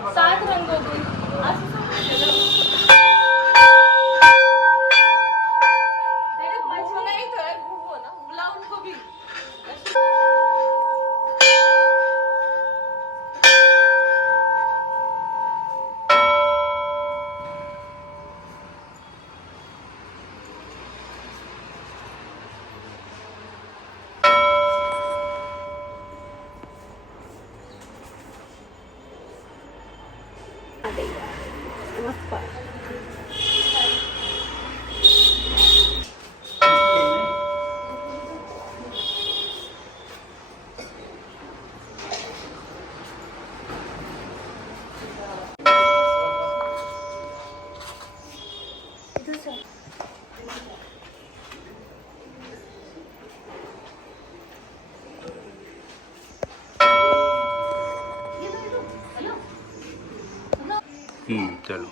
सात रंगों की असं समजलं. त्याने माझं नाही तर घुमो ना बुलाऊन को भी चलो.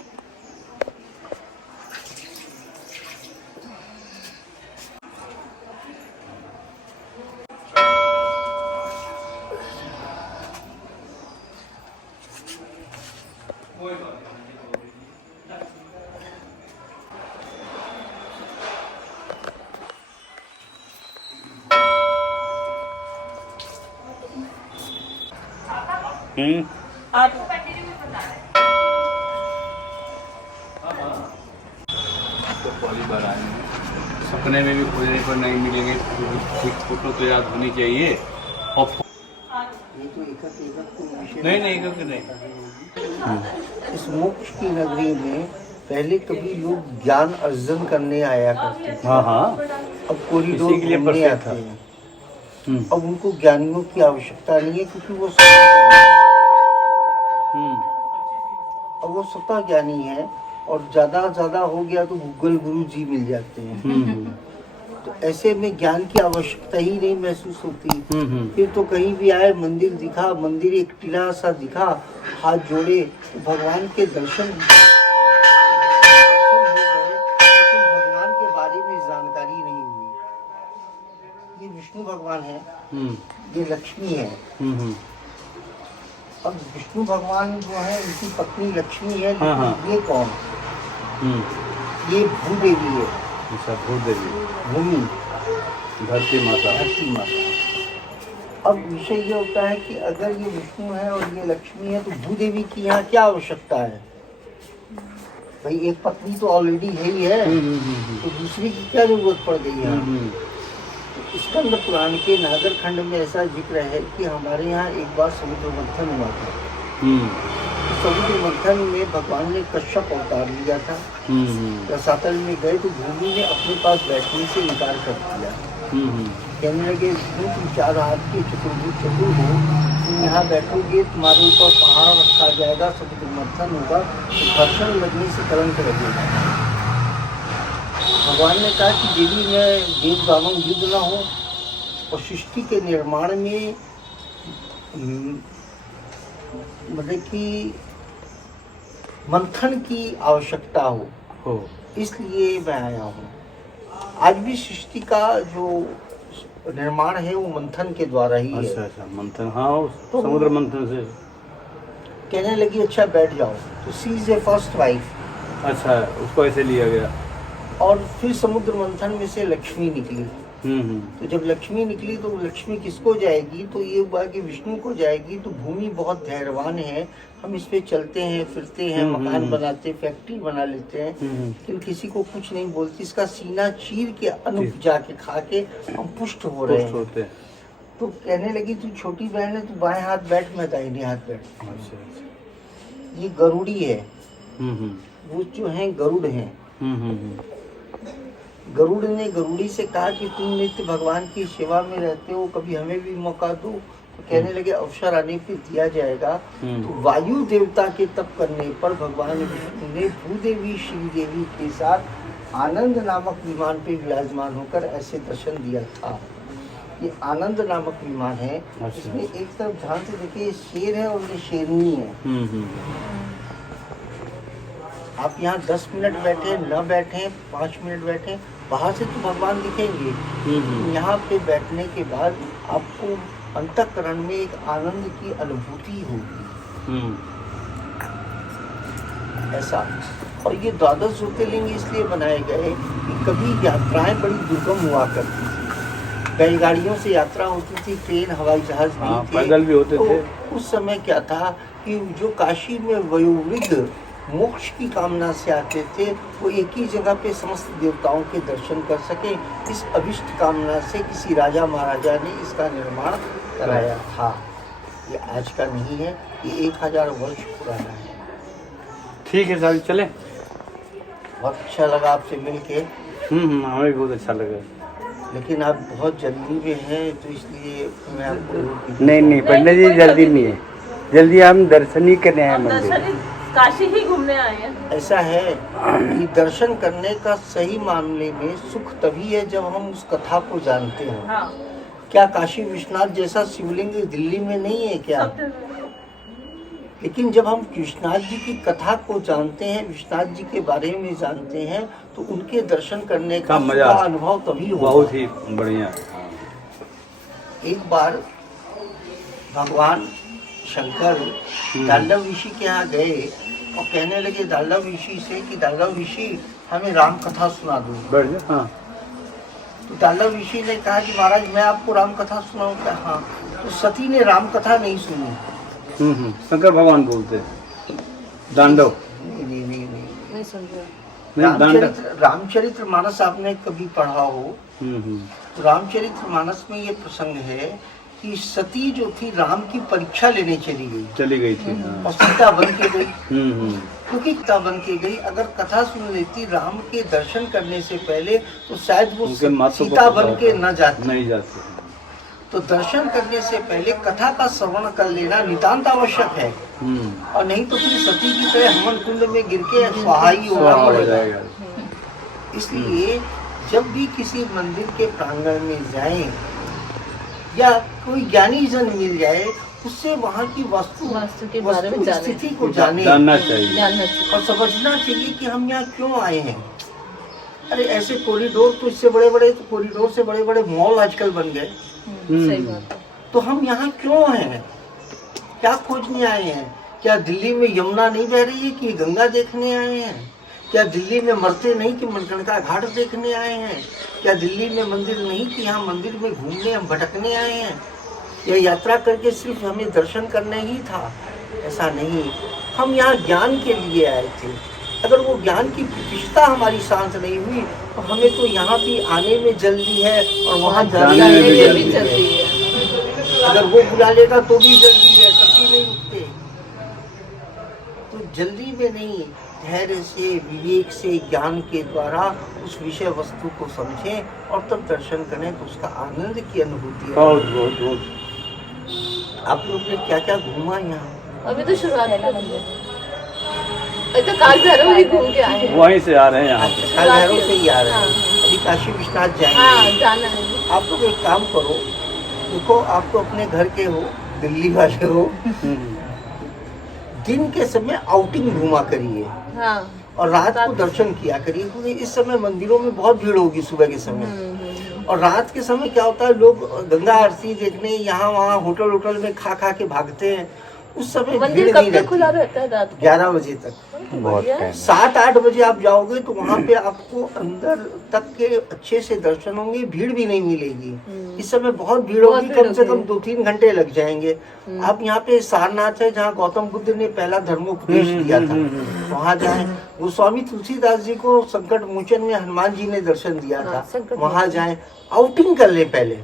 आप कंटिन्यू में बता रहे हैं. तो पहली बार आए हैं, सपने में भी खोजने पर नहीं मिलेंगे. एक फोटो तो याद होनी चाहिए. और नहीं क्योंकि नहीं. इस मोक्ष की नगरी में पहले कभी लोग ज्ञान अर्जन करने आया करते थे। हाँ. अब कॉरिडोर इसी के लिए घूमने perfect आते हैं। हम्म. अब उनको ज्ञानियों की आवश्यकता नहीं है क्योंकि वो स्वतः ज्ञानी है। अब वो स्वतः ज्ञानी है और ज्यादा हो गया तो गूगल गुरु जी मिल जाते हैं। तो ऐसे में ज्ञान की आवश्यकता ही नहीं महसूस होती। फिर तो कहीं भी आए, मंदिर दिखा, मंदिर एक टीला सा दिखा, हाथ जोड़े तो भगवान के दर्शन हो गए, लेकिन भगवान के बारे में जानकारी नहीं हुई। ये विष्णु भगवान है, ये लक्ष्मी है। अब विष्णु भगवान जो है उनकी पत्नी लक्ष्मी है, लेकिन ये कौन? ये भूदेवी है। अच्छा, भूदेवी, भूमि, धरती माता. धरती माता। अब विषय ये होता है कि अगर ये विष्णु है और ये लक्ष्मी है तो भूदेवी की यहाँ क्या आवश्यकता है? भाई एक पत्नी तो ऑलरेडी है ही है, तो दूसरी की क्या जरूरत पड़ गई यहाँ? तो स्कंद पुराण के नागर खंड में ऐसा जिक्र है कि हमारे यहाँ एक बार समुद्र मंथन हुआ था। समुद्र मंथन में भगवान ने कश्यप अवतार लिया था। रसातल में गए तो भूमि ने अपने पास बैठने से इनकार कर दिया। कहने लगे, तुम चार हाथ के चतुर्भुज चतुर हो, तुम यहाँ बैठोगे, तुम्हारे ऊपर पहाड़ रखा जाएगा, समुद्र मंथन होगा, तो घर्षण लगने से कलंक लगेगा। भगवान ने कहा कि यदि मैं देव दानव युद्ध न हो और सृष्टि के निर्माण में मतलब कि मंथन की आवश्यकता हो, इसलिए मैं आया हूँ। आज भी सृष्टि का जो निर्माण है वो मंथन के द्वारा ही है। अच्छा, मंथन. हाँ, तो समुद्र मंथन से. कहने लगी, अच्छा बैठ जाओ। तो सी इज ए फर्स्ट वाइफ। अच्छा, उसको ऐसे लिया गया. और फिर समुद्र मंथन में से लक्ष्मी निकली। हम्म। तो जब लक्ष्मी निकली तो लक्ष्मी किसको जाएगी? तो ये हुआ कि विष्णु को जाएगी। तो भूमि बहुत धैर्यवान है, हम इस पे चलते हैं, फिरते हैं, मकान बनाते, फैक्ट्री बना लेते हैं, लेकिन किसी को कुछ नहीं बोलती। इसका सीना चीर के अन्न जाके खा के हम पुष्ट हो रहे हैं। तो कहने लगी, तू छोटी बहन है, तू बाएं हाथ बैठ, मैं दाहिने हाथ बैठ। ये गरुड़ी है, वो जो है गरुड़ है। गरुड़ ने गरुड़ी से कहा कि तुम नित्य भगवान की सेवा में रहते हो, कभी हमें भी मौका दो। तो कहने लगे, अवसर आने पे दिया जाएगा। तो वायु देवता के तप करने पर भगवान विष्णु ने भूदेवी श्रीदेवी के साथ आनंद नामक विमान पे विराजमान होकर ऐसे दर्शन दिया था। ये आनंद नामक विमान है। इसमें एक तरफ ध्यान से देखिए, शेर है और ये शेरनी है। आप यहाँ 10 मिनट बैठे, न बैठे, 5 मिनट बैठे, बाहर से तो भगवान दिखेंगे। यहाँ पे बैठने के बाद आपको अंतःकरण में एक आनंद की अनुभूति होगी। ऐसा। और ये द्वादश ज्योतिर्लिंग इसलिए बनाए गए कि कभी यात्राएं बड़ी दुर्गम हुआ करती थी, बैलगाड़ियों से यात्रा होती थी, ट्रेन हवाई जहाज नहीं हाँ, थे, पैदल भी होते थे। उस समय क्या था कि जो काशी में वयोवृद्ध मोक्ष की कामना से आते थे, वो एक ही जगह पे समस्त देवताओं के दर्शन कर सके, इस अभिष्ट कामना से किसी राजा महाराजा ने इसका निर्माण कराया था। ये आज का नहीं है, ये 1000 वर्ष पुराना है। ठीक है साहब, चले। बहुत अच्छा लगा आपसे मिलके। हमें भी बहुत अच्छा लगा। लेकिन आप बहुत जल्दी में हैं, तो इसलिए मैं आपको नहीं पंडित जी, जल्दी नहीं है, जल्दी हम दर्शन ही करने आए मंदिर। दर्शन काशी ही घूमने आए हैं। ऐसा है कि दर्शन करने का सही मामले में सुख तभी है जब हम उस कथा को जानते हैं। हाँ। क्या काशी विश्वनाथ जैसा शिवलिंग दिल्ली में नहीं है क्या? लेकिन जब हम विश्वनाथ जी की कथा को जानते हैं, विश्वनाथ जी के बारे में जानते हैं, तो उनके दर्शन करने का मजा, अनुभव तभी होगा। बहुत ही बढ़िया। एक बार भगवान शंकर दाल्डव ऋषि के यहाँ गए और कहने लगे दाल्डव ऋषि से कि दाल्डव ऋषि हमें राम कथा सुना दो। हाँ। तो दाल्डव ऋषि ने कहा कि महाराज मैं आपको राम कथा सुनाऊं क्या? हाँ। तो सती ने राम कथा नहीं सुनी। शंकर भगवान बोलते दांडव नहीं सुन रहे। रामचरित्र मानस आपने कभी पढ़ा हो? तो रामचरित्र मानस में ये प्रसंग है कि सती जो थी राम की परीक्षा लेने चली गई थी। और सीता बन के गई। क्योंकि सीता बन के गई, अगर कथा सुन लेती राम के दर्शन करने से पहले तो शायद वो सीता बन के नहीं जाती। तो दर्शन करने से पहले कथा का श्रवण कर लेना नितांत आवश्यक है। और नहीं तो फिर सती की तरह हवन कुंड में गिर के स्वाहाई होना पड़ेगा। इसलिए जब भी किसी मंदिर के प्रांगण में जाएं या कोई ज्ञानी जन मिल जाए, उससे वहाँ की वस्तु के बारे में स्थिति को जानना चाहिए और समझना चाहिए कि हम यहाँ क्यों आए हैं। अरे ऐसे कॉरिडोर तो इससे बड़े बड़े कॉरिडोर से बड़े बड़े मॉल आजकल बन गए। सही बात है। तो हम यहाँ क्यों हैं? क्या खोजने आए हैं? क्या दिल्ली में यमुना नहीं बह रही है कि गंगा देखने आए हैं? क्या दिल्ली में मरते नहीं कि मणिकर्णिका घाट देखने आए हैं? क्या दिल्ली में मंदिर नहीं कि यहाँ मंदिर में घूमने हम भटकने आए हैं? या यात्रा करके सिर्फ हमें दर्शन करना ही था? ऐसा नहीं, हम यहाँ ज्ञान के लिए आए थे। अगर वो ज्ञान की प्रतिष्ठा हमारी शांत नहीं हुई तो हमें तो यहाँ भी आने में जल्दी है और वहाँ जाने में भी जल्दी है। अगर वो बुला लेगा तो भी जल्दी है, तब भी नहीं उठते। तो जल्दी में नहीं, धैर्य से, विवेक से, ज्ञान के द्वारा उस विषय वस्तु को समझें और तब दर्शन करें तो उसका आनंद की अनुभूति है। आप लोग ने क्या क्या घूमा यहाँ? अभी तो शुरुआत है मंदिर। तो काल भैरव ही घूम के आए हैं। वहीं से आ रहे हैं यहाँ। काल भैरव से ही आ रहे हैं। अभी काशी विश्वनाथ जाएंगे। हाँ, जाना है। आप लोग एक काम करो, देखो आप तो अपने घर के हो, दिल्ली वाले हो, दिन के समय आउटिंग घूमा करिए। हाँ। और रात को दर्शन किया करिए, क्योंकि इस समय मंदिरों में बहुत भीड़ होगी सुबह के समय। और रात के समय क्या होता है, लोग गंगा आरती देखने यहाँ वहाँ होटल में खा के भागते हैं। उस समय मंदिर कब तक खुला रहता है? रात 11 बजे तक। 7-8 बजे आप जाओगे तो वहाँ पे आपको अंदर तक के अच्छे से दर्शन होंगे, भीड़ भी नहीं मिलेगी। इस समय बहुत भीड़ होगी, कम से कम 2-3 घंटे लग जाएंगे। आप यहाँ पे सारनाथ है जहाँ गौतम बुद्ध ने पहला धर्मोपदेश दिया था, वहाँ जाएं। गोस्वामी तुलसीदास जी को संकट मोचन में हनुमान जी ने दर्शन दिया था, वहाँ जाएं। आउटिंग कर ले पहले।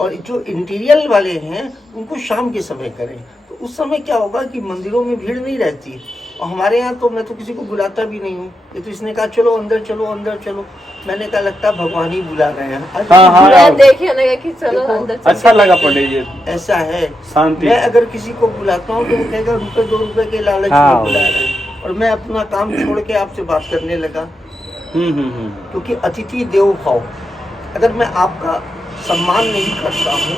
और जो इंटीरियर वाले हैं उनको शाम के समय करें, तो उस समय क्या होगा कि मंदिरों में भीड़ नहीं रहती। और हमारे यहाँ तो मैं तो किसी को बुलाता भी नहीं हूँ। ये तो इसने कहा चलो अंदर चलो अंदर चलो, मैंने कहा लगता है भगवान ही बुला रहे हैं। हाँ, देखिए कि चलो अंदर चलो। अच्छा लगा पंडित जी। ऐसा है शांति। मैं अगर किसी को बुलाता हूँ तो वो कहेगा ₹1-2 के लालच में बुला रहे हैं, और मैं अपना काम छोड़ के आपसे बात करने लगा। क्योंकि अतिथि देवो भव। अगर मैं आपका सम्मान नहीं करता हूँ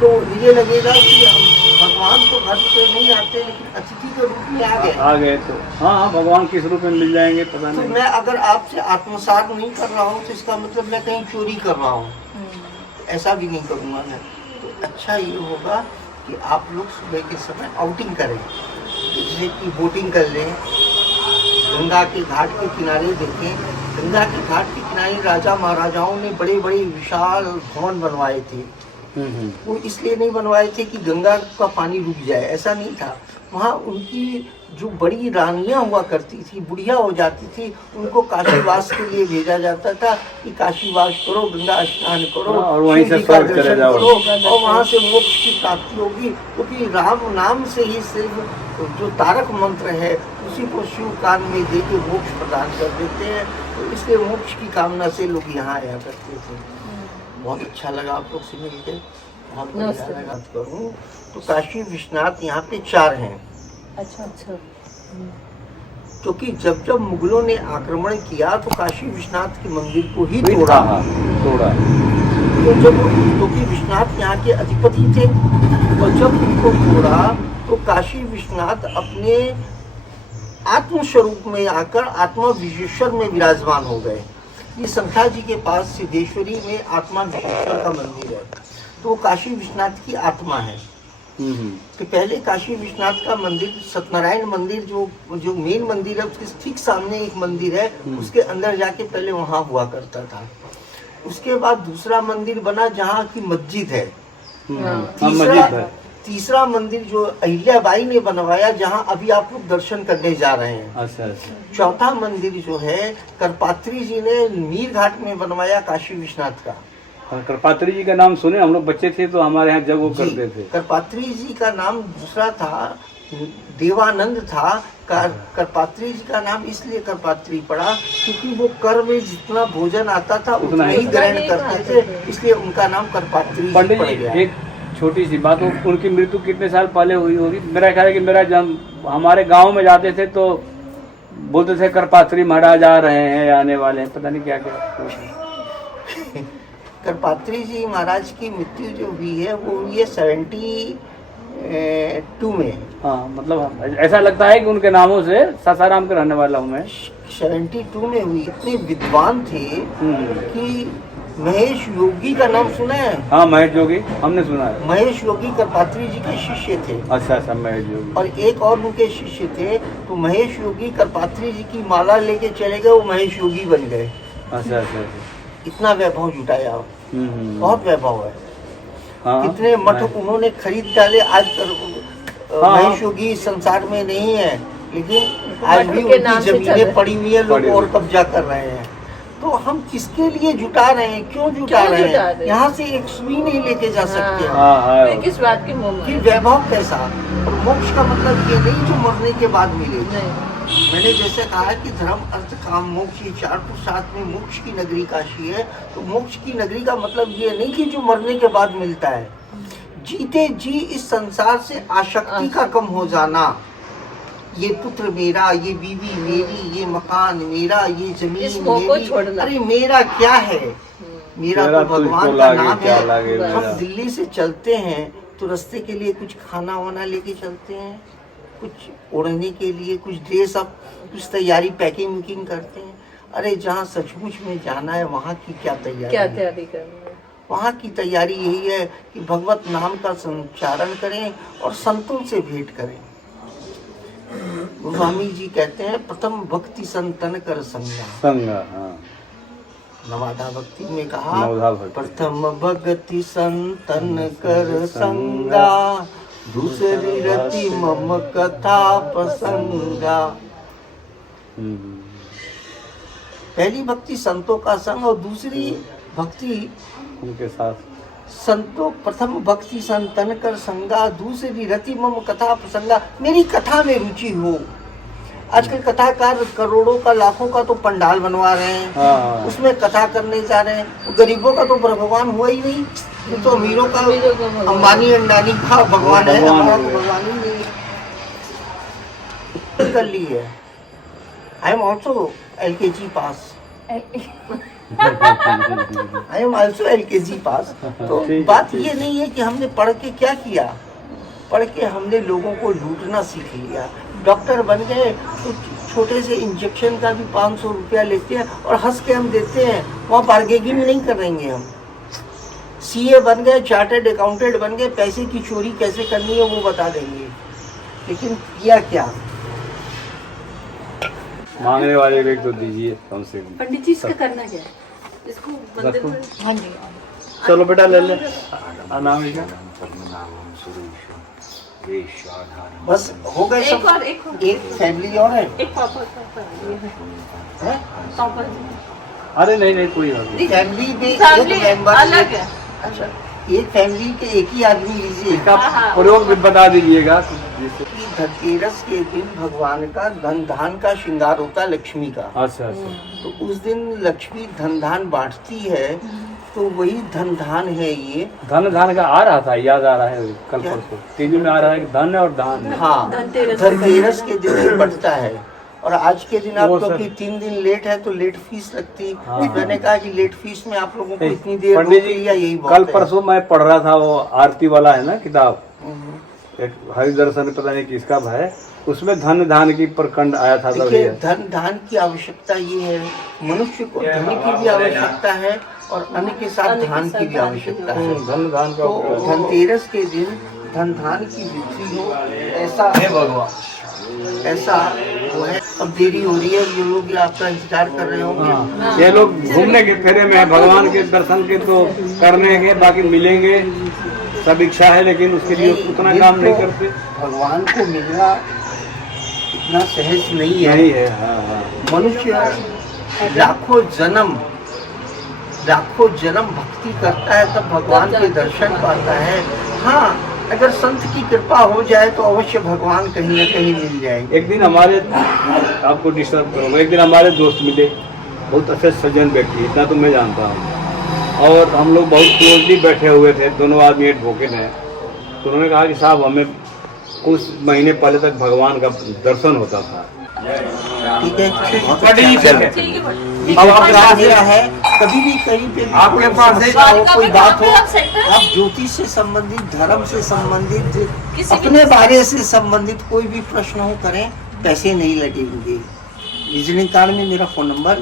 तो ये लगेगा कि हम भगवान तो घर पे नहीं आते, लेकिन अतिथि के रूप में आ गए तो हाँ, भगवान किस रूप में मिल जाएंगे पता नहीं। तो मैं अगर आपसे आत्मसात नहीं कर रहा हूँ तो इसका मतलब मैं कहीं चोरी कर रहा हूँ। ऐसा भी नहीं करूँगा मैं। तो अच्छा ये होगा कि आप लोग सुबह के समय आउटिंग करें, जैसे कि बोटिंग कर लें, गंगा के घाट के किनारे देखें, गंगा के घाट के किनारे राजा महाराजाओं ने बड़े बड़े विशाल भवन बनवाए थे। वो इसलिए नहीं बनवाए थे कि गंगा का पानी रुक जाए, ऐसा नहीं था। वहाँ उनकी जो बड़ी रानियां हुआ करती थी, बुढ़िया हो जाती थी, उनको काशीवास के लिए भेजा जाता था कि काशीवास करो, गंगा स्नान करो, और वहीं से शिव जी का स्वर्ग चले दर्शन जाओ। करो और वहाँ से मोक्ष की प्राप्ति होगी। क्योंकि राम नाम से ही सिर्फ जो तारक मंत्र है उसी को शिव कान में दे के मोक्ष प्रदान कर देते हैं। तो इसलिए मोक्ष की कामना से लोग यहाँ आया करते थे। बहुत अच्छा लगा आप लोग से मिलकर, बहुत बढ़िया लगा। बात करूँ तो काशी विश्वनाथ यहाँ पे 4 हैं। अच्छा अच्छा। क्योंकि जब जब मुगलों ने आक्रमण किया तो काशी विश्वनाथ के मंदिर को ही तोड़ा। तो जब क्योंकि विश्वनाथ यहाँ के अधिपति थे और जब उनको तोड़ा तो काशी विश्वनाथ अपने आत्म स्वरूप में आकर आत्मा विश्वेश्वर में विराजमान हो गए। ये संख्या जी के पास सिद्धेश्वरी में आत्मा विश्वेश्वर का मंदिर है, तो काशी विश्वनाथ की आत्मा है। कि पहले काशी विश्वनाथ का मंदिर सत्यनारायण मंदिर जो मेन मंदिर है उसके ठीक सामने एक मंदिर है, उसके अंदर जाके पहले वहाँ हुआ करता था। उसके बाद दूसरा मंदिर बना जहाँ की मस्जिद है। तीसरा मंदिर जो अहिल्याबाई ने बनवाया जहाँ अभी आप लोग दर्शन करने जा रहे हैं। अच्छा। चौथा मंदिर जो है करपात्री जी ने मीर घाट में बनवाया काशी विश्वनाथ का। करपात्री जी का नाम सुने, हम लोग बच्चे थे तो हमारे यहाँ जब वो करते थे। करपात्री जी का नाम दूसरा था, देवानंद था। करपात्री जी का नाम इसलिए करपात्री पड़ा क्योंकि वो कर में जितना भोजन आता था उतना ही ग्रहण करते थे, इसलिए उनका नाम करपात्री जी पंडित पड़ जी गया। एक छोटी सी बात, उनकी मृत्यु कितने साल पहले हुई होगी? मेरा ख्याल है कि मेरा जन्म हमारे गांव में जाते थे तो बोलते थे करपात्री महाराज आ रहे हैं, आने वाले हैं, पता नहीं क्या क्या। करपात्री जी महाराज की मृत्यु जो हुई है वो हुई है 72 में। हाँ, मतलब ऐसा लगता है कि उनके नामों से सासाराम के रहने वाला हूँ मैं। 72 में हुई। इतने विद्वान थे कि महेश योगी का नाम सुना है? हाँ, महेश योगी हमने सुना है। महेश योगी करपात्री जी के शिष्य थे। अच्छा, महेश योगी। और एक और उनके शिष्य थे, तो महेश योगी करपात्री जी की माला लेके चले गए, वो महेश योगी बन गए। अच्छा। इतना वैभव जुटाया, बहुत वैभव है। हाँ, कितने मठ उन्होंने खरीद डाले। आज महेश योगी संसार में नहीं है, लेकिन आज भी उनकी जमीनें पड़ी हुई है, लोग और कब्जा कर रहे हैं। तो हम किसके लिए जुटा रहे हैं, क्यों जुटा रहे हैं? यहाँ से एक सुई नहीं लेके जा सकते हैं। किस बात की मोह? कि वैभव कैसा? और मोक्ष का मतलब ये नहीं जो मरने के बाद मिलेगा। मैंने जैसे कहा कि धर्म अर्थ काम मोक्ष, ये 4 पुरुषार्थ में मोक्ष की नगरी काशी है। तो मोक्ष की नगरी का मतलब ये नहीं कि जो मरने के बाद मिलता है। जीते जी इस संसार से आसक्ति का कम हो जाना। ये पुत्र मेरा, ये बीवी मेरी, ये मकान मेरा, ये जमीन मेरी, अरे मेरा क्या है? मेरा तो भगवान का नाम है। हम दिल्ली से चलते हैं तो रास्ते के लिए कुछ खाना वाना लेके चलते हैं, कुछ ओढ़ने के लिए, कुछ ड्रेस अप, कुछ तैयारी पैकिंग वैकिंग करते हैं। अरे जहाँ सचमुच में जाना है वहाँ की क्या तैयारी करनी है? वहाँ की तैयारी यही है कि भगवत नाम का संचारण करें और संतों से भेंट करें। गोस्वामी जी कहते हैं प्रथम भक्ति संतन कर संगा। नवादा भक्ति में कहा प्रथम भक्ति संतन कर संगा, दूसरी रति मम कथा प्रसंगा। पहली भक्ति संतों का संग और दूसरी भक्ति उनके साथ। संतों प्रथम भक्ति संतन कर संगा, दूसरी रति मम कथा प्रसंगा। मेरी कथा में रुचि हो। आजकल कथाकार करोड़ों का लाखों का तो पंडाल बनवा रहे हैं, उसमें कथा करने जा रहे हैं। गरीबों का तो भगवान हुआ ही नहीं, ये तो अमीरों का अंबानी अंडानी का भगवान है, हमारा तो भगवान ही नहीं कर ली है। I am also LKG pass. I am also LKG पास। तो बात ये नहीं है कि हमने पढ़ के क्या किया, पढ़ के हमने लोगों को लूटना सीख लिया। डॉक्टर बन गए तो छोटे से इंजेक्शन का भी 500 रुपया लेते हैं और हंस के हम देते हैं, वहाँ बार्गेनिंग नहीं करेंगे हम। CA बन गए, चार्टर्ड अकाउंटेंट बन गए, पैसे की चोरी कैसे करनी है वो बता देंगे, लेकिन किया क्या? मांगने वाले को एक तो दीजिए कम से कम। पंडित जी इसका करना क्या है? इसको मंदिर में हाँ जी चलो बेटा ले ले। नाम है क्या? बस हो गए एक सब। और एक फैमिली और है, एक पापा ये है हैं? पापा जी अरे नहीं नहीं कोई बात नहीं। फैमिली में एक फैमिली मेंबर अलग है। अच्छा, एक फैमिली के एक ही आदमी लीजिए। इसका हाँ। प्रयोग भी बता दीजिएगा जिससे। कि धनतेरस के दिन भगवान का धन धान का श्रृंगार होता है, लक्ष्मी का। अच्छा अच्छा। तो उस दिन लक्ष्मी धन धान बांटती है, तो वही धन धान है ये। धन धान का आ रहा था, याद आ रहा है कल क्या? परसों टीवी में आ रहा है कि धन और धान। हाँ, धनतेरस धनतेरस के दिन ये बढ़ता है। और आज के दिन आप वो क्योंकि सर। 3 दिन लेट है तो लेट फीस लगती। हाँ। मैंने कहा कि लेट फीस में आप लोगों को इतनी देर पंडित रोक लिया, यही जी बहुत कल है। परसों मैं पढ़ रहा था, वो आरती वाला है ना किताब, हम्म। एक हरिदर्शन पता नहीं किसका है, उसमें धन धान की प्रखंड आया था। तब देखिए, ये धन धान की आवश्यकता ये है, मनुष्य को धन की भी आवश्यकता है और अन्न के साथ धान की भी आवश्यकता है। धन धान का तो धनतेरस के दिन धन धान की वृद्धि हो, ऐसा ऐसा वो है। अब देरी हो रही है, ये लोग आपका इंतजार कर रहे होंगे। हाँ, ये लोग घूमने के फेरे में है, भगवान के दर्शन के तो करने के, बाकी मिलेंगे सब इच्छा है, लेकिन उसके लिए उतना ये काम तो नहीं करते। भगवान को मिलना इतना सहज नहीं है। यही है। हाँ हाँ। मनुष्य लाखों जन्म भक्ति करता है तब भगवान के दर्शन पाता है। हाँ, अगर संत की कृपा हो जाए तो अवश्य भगवान कहीं न कहीं मिल जाएंगे। एक दिन हमारे, आपको डिस्टर्ब करूँगा, एक दिन हमारे दोस्त मिले, बहुत अच्छे सज्जन व्यक्ति, इतना तो मैं जानता हूँ, और हम लोग बहुत क्लोजली बैठे हुए थे, दोनों आदमी एडवोकेट हैं। तो उन्होंने कहा कि साहब हमें कुछ महीने पहले तक भगवान का दर्शन होता था। ठीक है, बहुत पंडित जी, अच्छा। ठीक ठीक है अब आप कहा गया है कभी भी कहीं पे भी आपके कोई पास समस्या हो, द्वारका कोई में बात हो, कहाँ पे आप सेंटर? आप ज्योतिष से संबंधित, धर्म से संबंधित, किसी भी अपने बारे से संबंधित कोई भी प्रश्न हो करें, पैसे नहीं लगेंगे। विजिटिंग कार्ड में मेरा फोन नंबर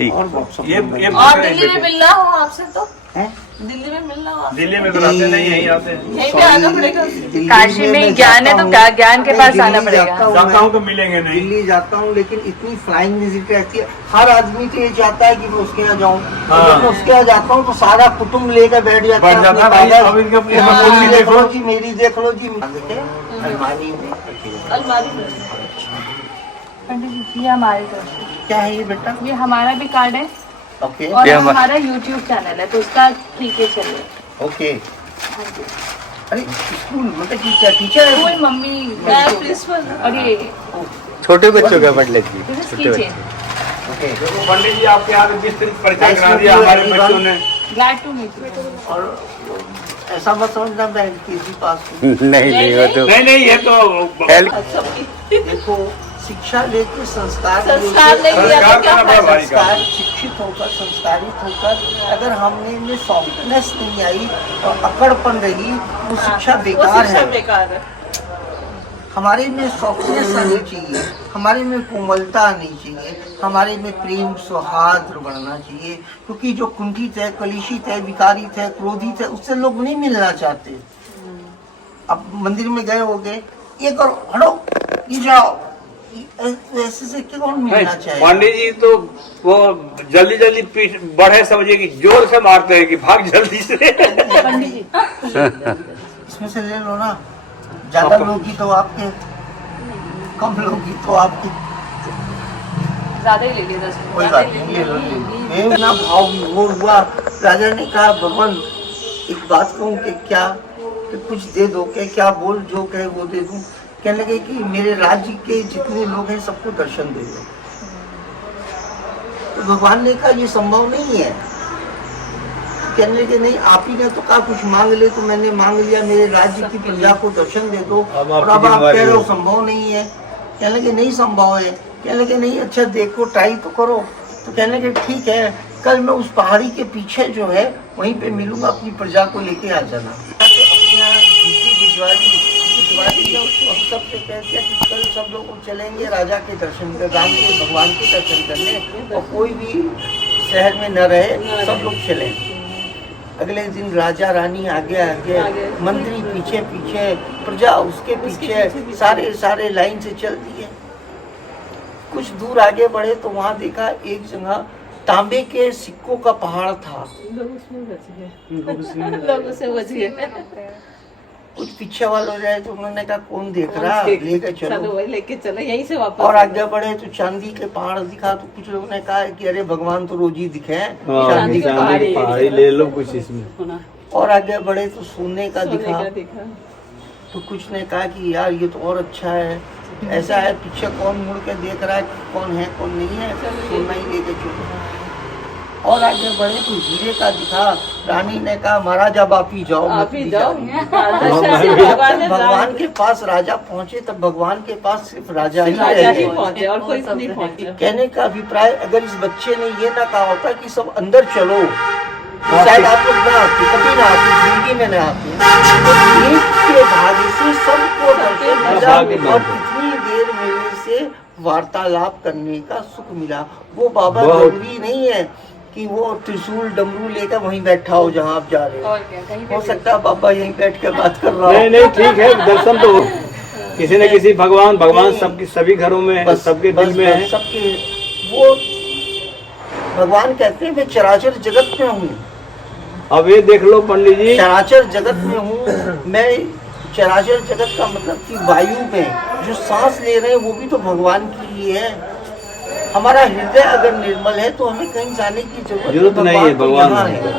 और व्हाट्सएप नंबर और दिल्ली में मिलना हो आपसे तो है। दिल्ली में मिलना हो आपसे दिल्ली में तो रहते नहीं, यहीं आते हैं। यहीं पे आना पड़ेगा। दिल्ली काशी में मैं ज्ञान है जाता तो हूँ। ज्ञान के मैं पास दिल्ली आना पड़ेगा। जाता हूँ तो मिलेंगे नहीं। दिल्ली जाता हूँ, लेकिन इतनी फ्लाइंग विजिट रहती है। हर आदमी तो ये चाहता है कि मैं उसके यहाँ जाऊँ। हाँ। जब मैं उसके यहाँ जाता हूँ तो सारा कुटुंब लेकर बैठ जाता बढ़ है जाता है अपने भाई, कागज। अब इनका मेरी अपनी देख लो जी, मेरी देख लो जी। देखे अलमारी में अलमारी में पंडित जी ये हमारी तरफ से। क्या है ये बेटा? ये हमारा भी कार्ड है ओके और हमारा YouTube चैनल है तो उसका ठीक है चलिए। ओके। अरे स्कूल मतलब कि क्या टीचर है? कोई मम्मी मैं प्रिंसिपल और ये छोटे बच्चों का पढ़ लेती this is छोटे keychain. ओके। देखो पंडित जी, आपके यहाँ जिस तरह परिचय करा दिया हमारे बच्चों ने। Glad to meet you. और ऐसा मत समझना बैंक किसी पास हूँ। नहीं नहीं वो तो नहीं नहीं, ये तो हेल्प देखो, शिक्षा लेके संस्कार संस्कार नहीं लिया तो क्या संस्कार फायदा? भाई का। संस्कार, शिक्षित होकर, संस्कारित होकर अगर हमने में सॉफ्टनेस नहीं आई और अकड़पन रही, वो शिक्षा वो बेकार शिक्षा है। बेकार है। हमारे में सॉफ्टनेस आनी चाहिए, हमारे में कोमलता आनी चाहिए, हमारे में प्रेम सौहार्द बढ़ना चाहिए। क्योंकि जो कुंठित है, कलुषित है, विकारित है, क्रोधित है, उससे लोग नहीं मिलना चाहते। अब मंदिर में गए होगे, ये करो, हटो, ये जाओ, ऐसे से कौन मिलना चाहे? पंडित जी तो वो जल्दी जल्दी पीठ बढ़े समझिए कि जोर से मारते हैं कि भाग जल्दी से। पंडित जी इसमें से ले लो ना, ज्यादा लोगी तो आपके, कम लोगी तो आपकी, ज्यादा ही ले लिया 10 कोई बात नहीं, ले लो, ले लो। मैं ना भाव विभोर हुआ। राजा ने कहा, भगवान एक बात कहूँ कि क्या, कि कुछ दे दो, क्या बोल, जो कहे वो दे दूं। कहने लगे कि मेरे राज्य के जितने लोग हैं सबको दर्शन दे दो। तो भगवान ने कहा ये संभव नहीं है। कहने लगे नहीं, आप ही ने तो कहा कुछ मांग ले, तो मैंने मांग लिया, मेरे राज्य की प्रजा को दर्शन दे दो। और अब आप कह रहे हो संभव नहीं है। कहने लगे नहीं संभव है। कहने लगे नहीं, अच्छा देखो, ट्राई तो करो। तो कहने लगे ठीक है, कल मैं उस पहाड़ी के पीछे जो है वहीं पे मिलूंगा, अपनी प्रजा को लेके आ जाना। अपने यहाँ सबसे कहते हैं कि कल सब लोग चलेंगे राजा के दर्शन, राम के भगवान के दर्शन करने, और कोई भी शहर में न रहे, सब लोग चलें। अगले दिन राजा रानी आगे आगे, मंत्री पीछे पीछे, प्रजा उसके पीछे, सारे लाइन से चल दिए। कुछ दूर आगे बढ़े तो वहाँ देखा एक जगह तांबे के सिक्कों का पहाड़ था। लोग उसमें बच गए कुछ पीछे वाले हो जाए तो उन्होंने कहा कौन देख रहा, लेके चलो चलो। वही लेके चलो, यहीं से वापस। और आगे बढ़े तो चांदी के पहाड़ दिखा तो कुछ लोगों ने कहा कि अरे भगवान तो रोज ही दिखे हैं, चांदी के पहाड़ ही। पहाड़ी ले लो कुछ इसमें। और आगे बढ़े तो सोने का दिखा दिखा। तो कुछ ने कहा कि यार ये तो और अच्छा है, ऐसा है पीछे कौन मुड़ के देख रहा है कि कौन है कौन नहीं है, सोना ही लेके चलो। और आगे बढ़े तो हीरे का दिखा। रानी ने कहा महाराज अब आप ही जाओ, आप ही जाओ। जब भगवान के पास राजा पहुंचे तब भगवान के पास सिर्फ राजा ही रहे। पहुंचे और कोई नहीं पहुंचे। कहने का अभिप्राय अगर इस बच्चे ने ये ना कहा होता कि सब अंदर चलो तो शायद आप लोग ना आते, कभी ना आते, जिंदगी में ना आते। तो एक के भाग्य से सबको दर्शन मिला और कितनी देर मिलने से वार्तालाप करने का सुख मिला। वो बाबा जरूरी नहीं है कि वो त्रिशूल डमरू लेकर वहीं बैठा हो जहाँ आप जा रहे हो। हो सकता है बाबा यहीं बैठ कर बात कर रहा हो। नहीं नहीं ठीक है, दर्शन तो किसी न किसी भगवान सबकी सभी घरों में है, सबके दिल में है। सबके वो भगवान कहते हैं मैं चराचर जगत में हूँ। अब ये देख लो पंडित जी, चराचर जगत में हूँ मैं। चराचर जगत का मतलब कि वायु में जो सांस ले रहे हैं वो भी तो भगवान के लिए है। हमारा हृदय अगर निर्मल है तो हमें कहीं जाने की जरूरत नहीं है, भगवान है।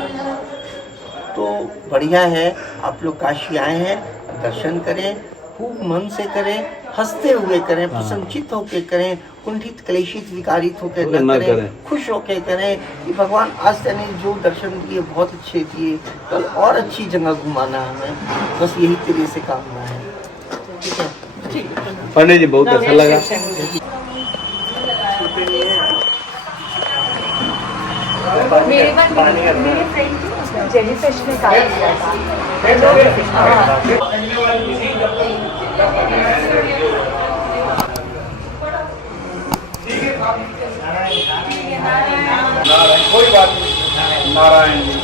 तो बढ़िया है, आप लोग काशी आए हैं, दर्शन करें, खूब मन से करें, हंसते हुए करें, प्रसन्नचित होकर करें, कुंठित क्लेशित विकारित होकर न करें, खुश होकर करें कि भगवान आज तक जो दर्शन दिए बहुत अच्छे दिए, कल और अच्छी जगह घुमाना हमें, बस यही तेरे से कामना है। ठीक है पंडित जी बहुत अच्छा लगा। मेरे फ्रेंड थी उसने जेलीफिश में काम किया था। कोई बात नहीं, नारायण जी।